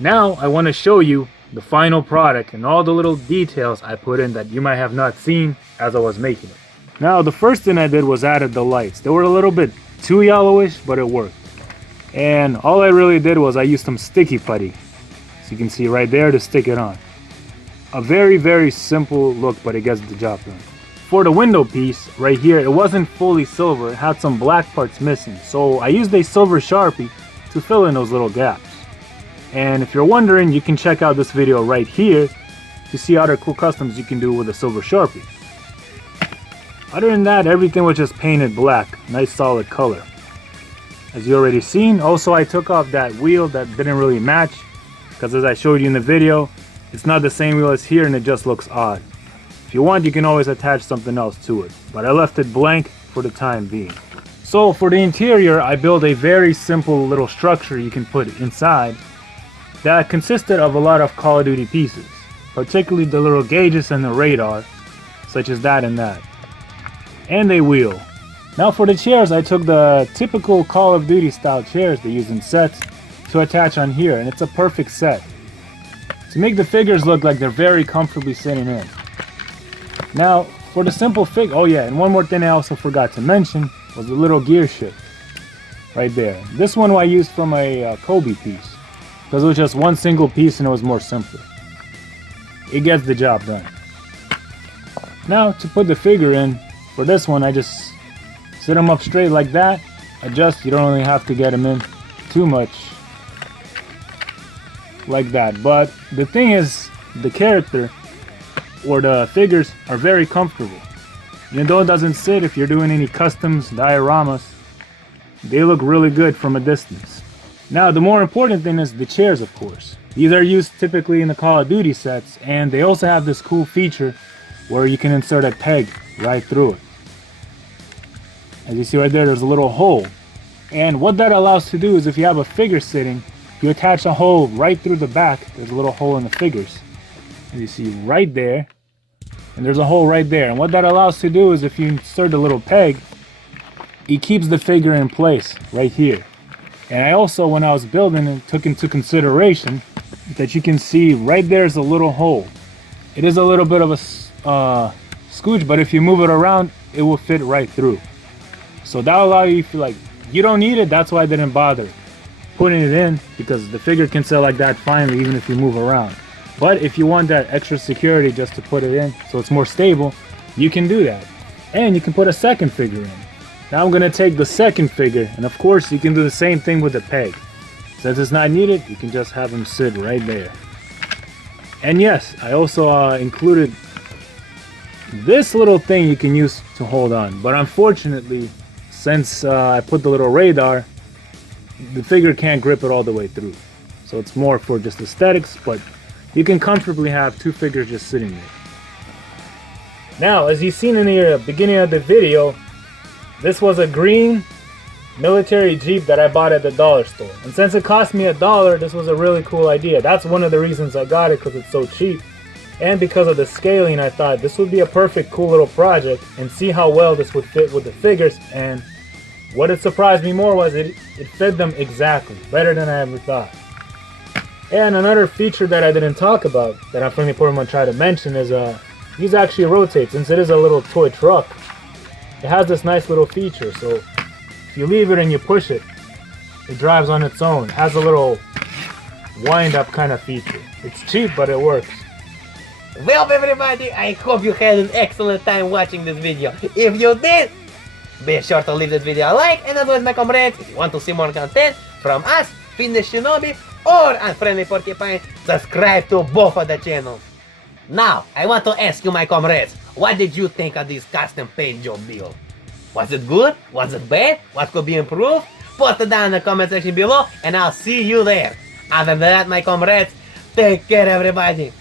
Now I want to show you the final product and all the little details I put in that you might have not seen as I was making it. Now the first thing I did was added the lights. They were a little bit too yellowish, but it worked. And all I really did was I used some sticky putty, so you can see right there, to stick it on. A very simple look, but it gets the job done. For the window piece right here, it wasn't fully silver, it had some black parts missing, so I used a silver Sharpie to fill in those little gaps. And if you're wondering, you can check out this video right here to see other cool customs you can do with a silver Sharpie. Other than that, everything was just painted black, nice solid color. As you already seen, also I took off that wheel that didn't really match, because as I showed you in the video, it's not the same wheel as here and it just looks odd. If you want, you can always attach something else to it, but I left it blank for the time being. So for the interior, I built a very simple little structure you can put inside that consisted of a lot of Call of Duty pieces, particularly the little gauges and the radar, such as that and that, and a wheel. Now for the chairs, I took the typical Call of Duty style chairs they use in sets to attach on here, and it's a perfect set to make the figures look like they're very comfortably sitting in. Now for the simple oh yeah, and one more thing I also forgot to mention was the little gear shift right there. This one I used from a Kobe piece, because it was just one single piece and it was more simpler. It gets the job done. Now to put the figure in, for this one I just sit them up straight like that, adjust, you don't really have to get them in too much like that. But the thing is, the character or the figures are very comfortable. Even though it doesn't sit, if you're doing any customs, dioramas, they look really good from a distance. Now the more important thing is the chairs, of course. These are used typically in the Call of Duty sets, and they also have this cool feature where you can insert a peg right through it. As you see right there, there's a little hole. And what that allows to do is, if you have a figure sitting, you attach a hole right through the back. There's a little hole in the figures. As you see right there, and there's a hole right there. And what that allows to do is, if you insert a little peg, it keeps the figure in place right here. And I also, when I was building it, took into consideration that you can see right there's a little hole. It is a little bit of a scooch, but if you move it around, it will fit right through. So that'll allow you, if like you don't need it, that's why I didn't bother putting it in, because the figure can sit like that finally, even if you move around. But if you want that extra security just to put it in so it's more stable, you can do that. And you can put a second figure in. Now I'm gonna take the second figure, and of course you can do the same thing with the peg. Since it's not needed, you can just have them sit right there. And yes, I also included this little thing you can use to hold on. But unfortunately, since I put the little radar, the figure can't grip it all the way through. So it's more for just aesthetics, but you can comfortably have two figures just sitting there. Now, as you've seen in the beginning of the video, this was a green military Jeep that I bought at the dollar store. And since it cost me $1, this was a really cool idea. That's one of the reasons I got it, because it's so cheap. And because of the scaling, I thought this would be a perfect cool little project, and see how well this would fit with the figures. And what it surprised me more was it fit them exactly, better than I ever thought. And another feature that I didn't talk about, that I'm pretty much try to mention, is these actually rotate. Since it is a little toy truck, it has this nice little feature, so if you leave it and you push it, it drives on its own. It has a little wind-up kind of feature. It's cheap, but it works. Well everybody, I hope you had an excellent time watching this video. If you did, be sure to leave this video a like, and as always my comrades, if you want to see more content from us, Fitness Shinobi, or Unfriendly Porcupine, subscribe to both of the channels. Now, I want to ask you my comrades, what did you think of this custom paint job build? Was it good? Was it bad? What could be improved? Post it down in the comment section below, and I'll see you there. Other than that, my comrades, take care everybody.